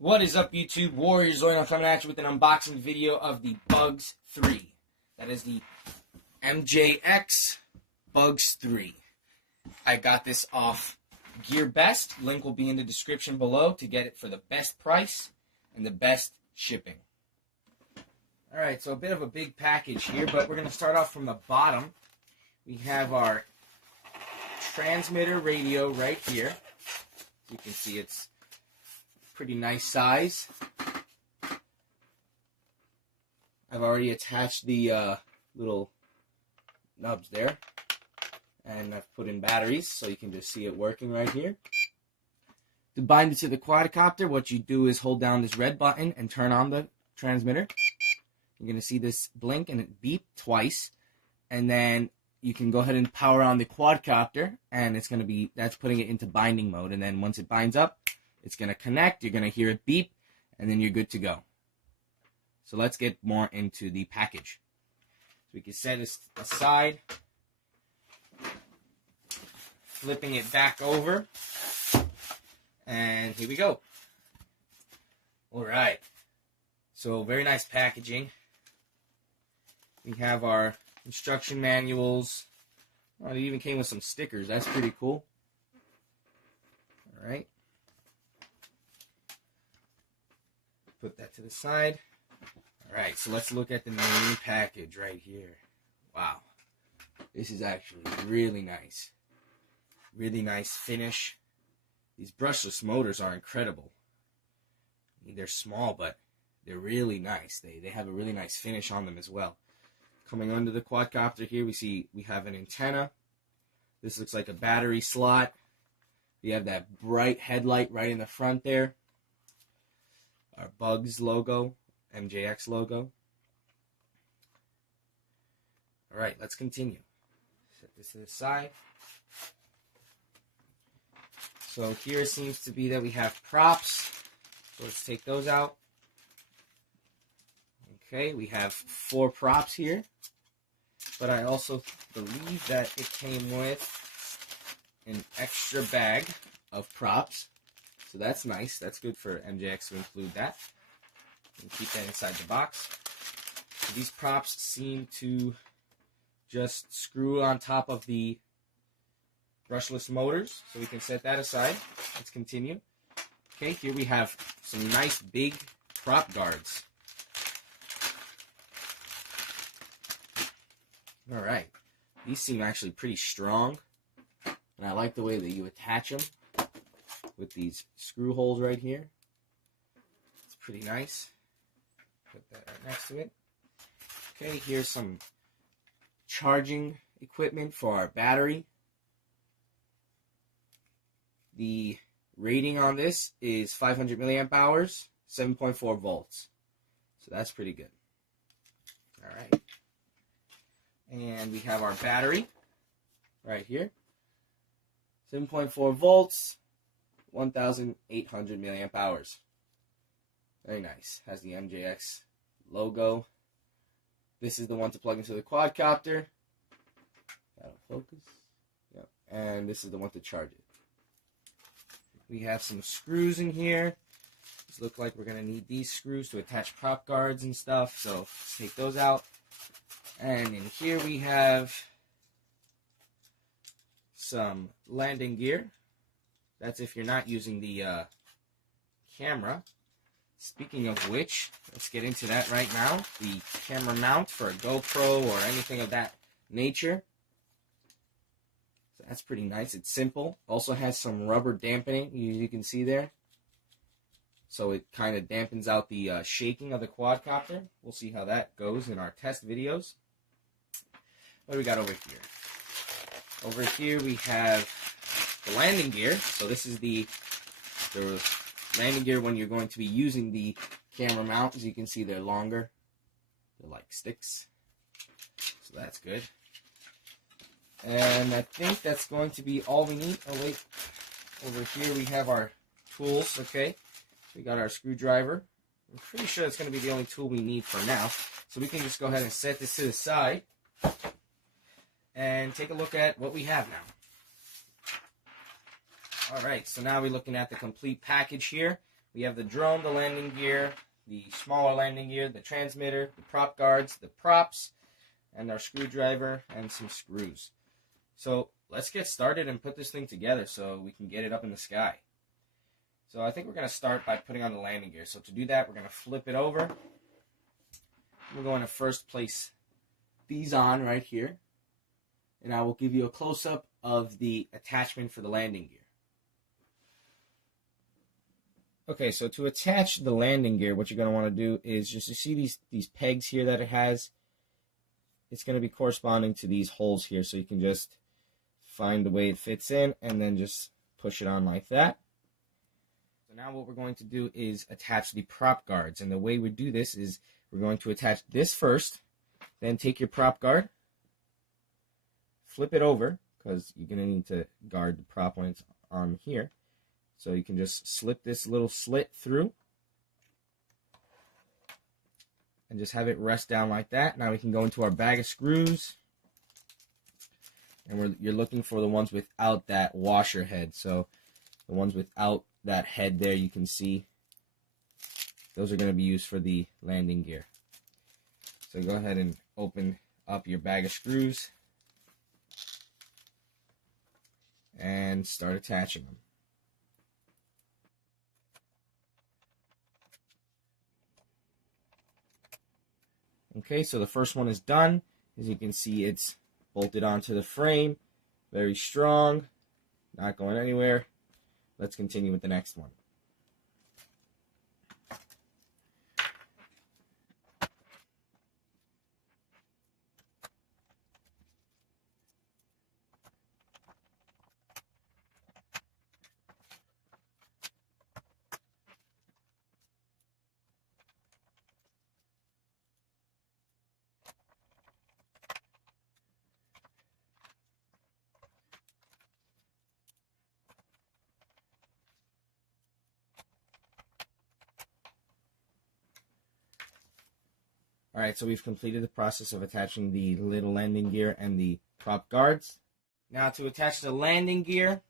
What is up, YouTube? Warriors Zoid. I'm coming at you with an unboxing video of the Bugs 3. That is the MJX Bugs 3. I got this off Gear Best. Link will be in the description below to get it for the best price and the best shipping. Alright, so a bit of a big package here, but we're going to start off from the bottom. We have our transmitter radio right here. You can see it's pretty nice size. I've already attached the little nubs there, and I've put in batteries so you can just see it working right here. To bind it to the quadcopter, what you do is hold down this red button and turn on the transmitter. You're going to see this blink and it beep twice, and then you can go ahead and power on the quadcopter, and it's going to be, that's putting it into binding mode, and then once it binds up, it's going to connect, you're going to hear it beep, and then you're good to go. So let's get more into the package. So we can set this aside, flipping it back over, and here we go. Alright, so very nice packaging. We have our instruction manuals. Oh, it even came with some stickers. That's pretty cool. Alright. Put that to the side. Alright, so let's look at the main package right here. Wow. This is actually really nice. Really nice finish. These brushless motors are incredible. I mean, they're small, but they're really nice. They have a really nice finish on them as well. Coming under the quadcopter here, we have an antenna. This looks like a battery slot. We have that bright headlight right in the front there. Our Bugs logo, MJX logo. Alright, let's continue. Set this to the side. So here it seems to be that we have props. So let's take those out. Okay, we have 4 props here. But I also believe that it came with an extra bag of props. So that's nice. That's good for MJX to include that. And keep that inside the box. So these props seem to just screw on top of the brushless motors. So we can set that aside. Let's continue. Okay, here we have some nice big prop guards. Alright, these seem actually pretty strong, and I like the way that you attach them with these screw holes right here. It's pretty nice. Put that right next to it. Okay, here's some charging equipment for our battery. The rating on this is 500 milliamp hours, 7.4 volts. So that's pretty good. Alright. And we have our battery right here. 7.4 volts, 1,800 milliamp hours. Very nice. Has the MJX logo. This is the one to plug into the quadcopter. That'll focus. Yep. And this is the one to charge it. We have some screws in here. These look like we're going to need these screws to attach prop guards and stuff. So let's take those out. And in here we have some landing gear. That's if you're not using the camera. Speaking of which, let's get into that right now. The camera mount for a GoPro or anything of that nature. So that's pretty nice. It's simple. Also has some rubber dampening, you can see there. So it kind of dampens out the shaking of the quadcopter. We'll see how that goes in our test videos. What do we got over here? Over here we have the landing gear. So this is the landing gear when you're going to be using the camera mount. As you can see, they're longer. They're like sticks. So that's good. And I think that's going to be all we need. Oh wait, over here we have our tools, okay? We got our screwdriver. I'm pretty sure that's going to be the only tool we need for now. So we can just go ahead and set this to the side and take a look at what we have now. Alright, so now we're looking at the complete package here. We have the drone, the landing gear, the smaller landing gear, the transmitter, the prop guards, the props, and our screwdriver and some screws. So let's get started and put this thing together so we can get it up in the sky. So I think we're going to start by putting on the landing gear. So to do that, we're going to flip it over. We're going to first place these on right here. And I will give you a close-up of the attachment for the landing gear. Okay, so to attach the landing gear, what you're going to want to do is just, you see these pegs here that it has? It's going to be corresponding to these holes here, so you can just find the way it fits in and then just push it on like that. So now what we're going to do is attach the prop guards, and the way we do this is we're going to attach this first, then take your prop guard, flip it over, because you're going to need to guard the prop when it's on here. So you can just slip this little slit through and just have it rest down like that. Now we can go into our bag of screws, and you're looking for the ones without that washer head. So the ones without that head there, you can see those are going to be used for the landing gear. So go ahead and open up your bag of screws and start attaching them. Okay, so the first one is done. As you can see, it's bolted onto the frame. Very strong, not going anywhere. Let's continue with the next one. Alright, so we've completed the process of attaching the little landing gear and the prop guards. Now to attach the landing gear,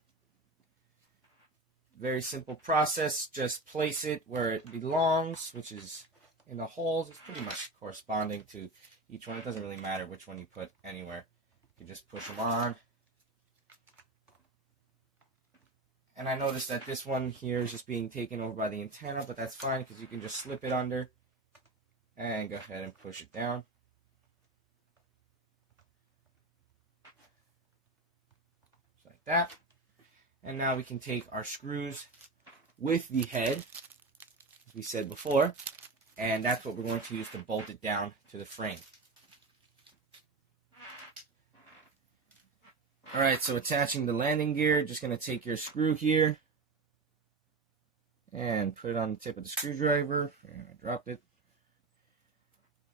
very simple process. Just place it where it belongs, which is in the holes. It's pretty much corresponding to each one. It doesn't really matter which one you put anywhere. You just push them on. And I noticed that this one here is just being taken over by the antenna, but that's fine because you can just slip it under and go ahead and push it down. Just like that. And now we can take our screws with the head, as we said before, and that's what we're going to use to bolt it down to the frame. Alright, so attaching the landing gear, just going to take your screw here and put it on the tip of the screwdriver. I dropped it.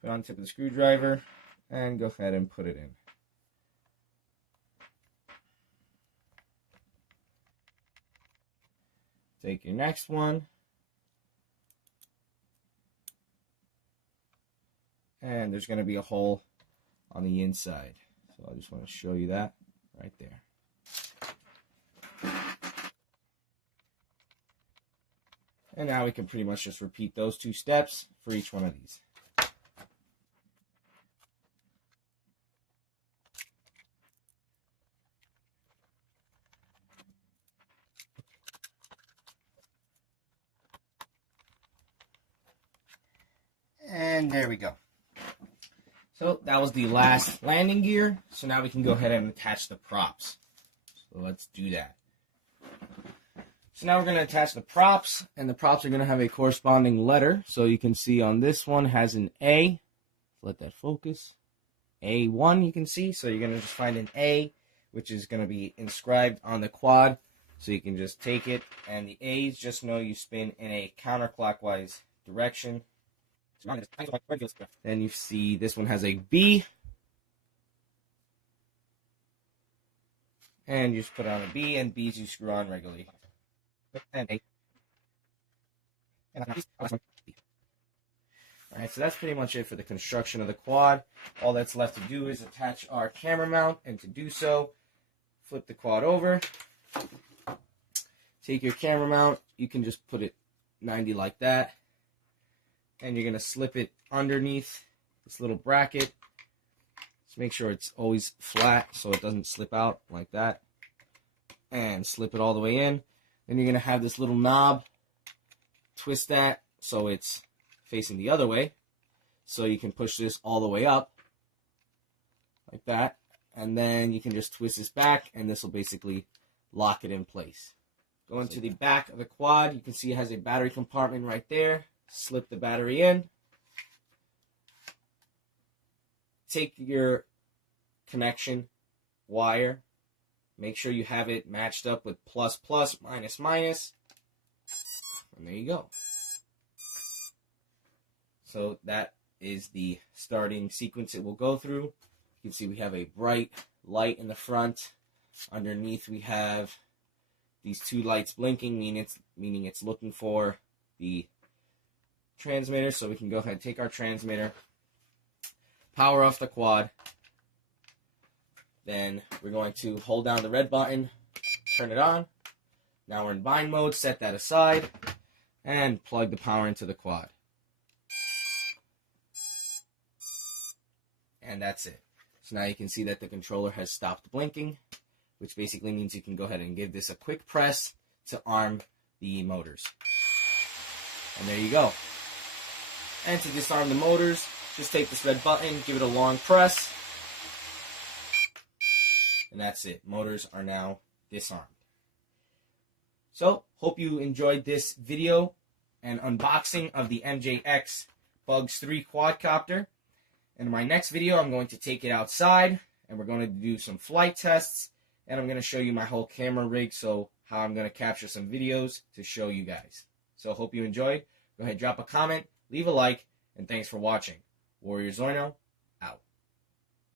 Put it on the tip of the screwdriver and go ahead and put it in. Take your next one and there's going to be a hole on the inside. So I just want to show you that right there. And now we can pretty much just repeat those two steps for each one of these. And there we go. So that was the last landing gear. So now we can go ahead and attach the props. So let's do that. So now we're going to attach the props, and the props are going to have a corresponding letter. So you can see on this one has an A. Let that focus. A1 you can see. So you're going to just find an A, which is going to be inscribed on the quad. So you can just take it, and the A's just know you spin in a counterclockwise direction. Then you see this one has a B. And you just put on a B, and B's you screw on regularly. And A. Alright, so that's pretty much it for the construction of the quad. All that's left to do is attach our camera mount, and to do so, flip the quad over. Take your camera mount, you can just put it 90 like that. And you're going to slip it underneath this little bracket. Just make sure it's always flat so it doesn't slip out like that. And slip it all the way in. Then you're going to have this little knob. Twist that so it's facing the other way. So you can push this all the way up. Like that. And then you can just twist this back and this will basically lock it in place. Going to the back of the quad, you can see it has a battery compartment right there. Slip the battery in. Take your connection wire. Make sure you have it matched up with plus, plus, minus, minus. And there you go. So that is the starting sequence it will go through. You can see we have a bright light in the front. Underneath we have these two lights blinking, meaning it's looking for the transmitter. So we can go ahead and take our transmitter, power off the quad. Then we're going to hold down the red button, turn it on. Now we're in bind mode, set that aside, and plug the power into the quad. And that's it. So now you can see that the controller has stopped blinking, which basically means you can go ahead and give this a quick press to arm the motors. And there you go. And to disarm the motors, just take this red button, give it a long press, and that's it. Motors are now disarmed. So, hope you enjoyed this video and unboxing of the MJX Bugs 3 Quadcopter. In my next video, I'm going to take it outside, and we're going to do some flight tests, and I'm going to show you my whole camera rig, so how I'm going to capture some videos to show you guys. So, hope you enjoyed. Go ahead, drop a comment, leave a like, and thanks for watching. Warrior Zoino,